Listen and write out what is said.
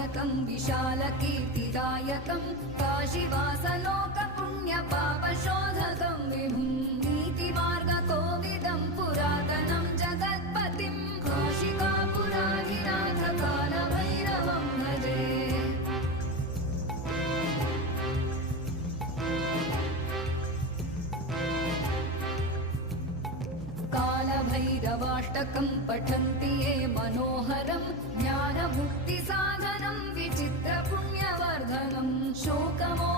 विनायकं विशालकीर्तिदायकं काशीवासलोकपुण्यपापशोधकं विभुं नीतिमार्गकोविदं पुरातनं जगत्पतिं काशिकापुराधिनाथ कालभैरवं भजे। कालभैरवाष्टकं पठन्ति ये मनोहरं ज्ञानमुक्तिसाधनं विचित्रपुण्यवर्धनं शोकमो